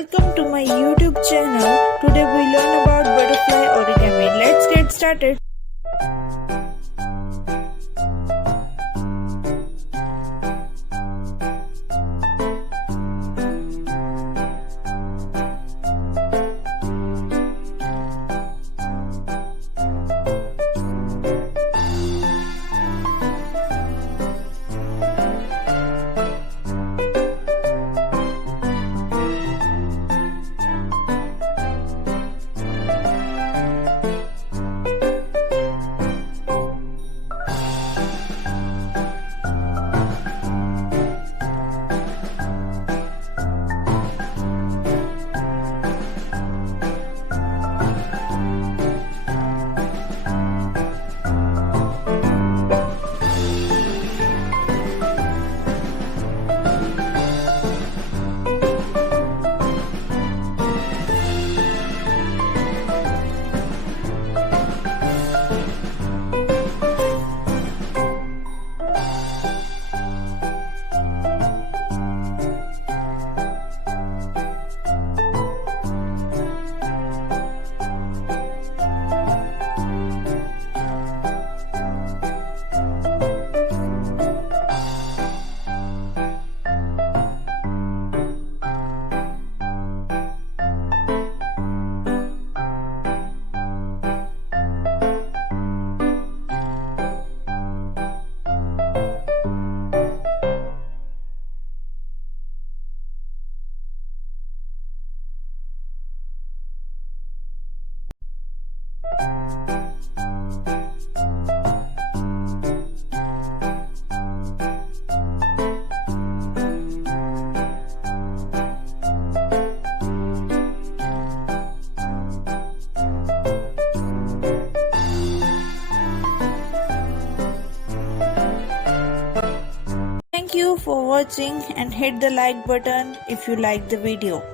Welcome to my YouTube channel. Today we learn about butterfly origami. Let's get started. Thank you for watching and hit the like button if you like the video.